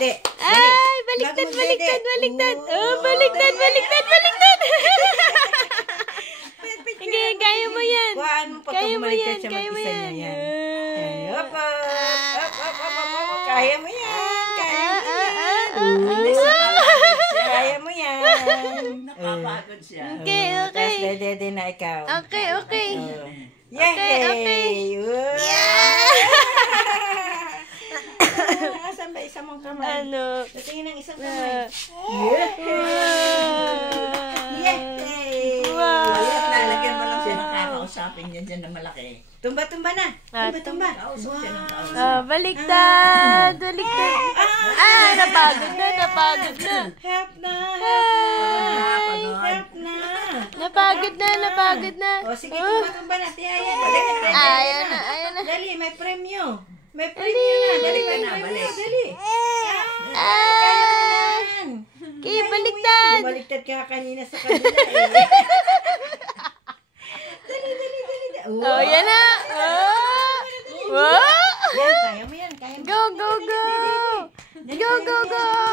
dede. Ay, baliktad, baliktad, baliktad. Oh, baliktad, baliktad, baliktad. Sige, kaya mo yan. Kaya mo yan, kaya mo yan. Up. Kaya mo yan. Kaya mo yan. Napapagod siya. Okay, okay. Tapos dede na ikaw. Okay, okay. Yay! Asan ba isa mong kamay? Ano? Tingin ng isang kamay. Yay! Lalagyan mo lang siya ng kakausapin niya dyan na malaki. Tumba na. Tumba. Kausap siya ng kausap. Baliktad, baliktad. Napagod na, napagod na. Help na. Help na. Napagod na, napagod na. O sige, tumba na. Tiyaya. Ayan na, ayan na. Dali, may premyo. May premyo na. Dali, may premyo. Dali. Kaya baliktad. Baliktad ka kanina sa kabila eh. Dali. Oh, yan na. Wow. Yan, kaya mo yan. Go, go, go. Go, go, go.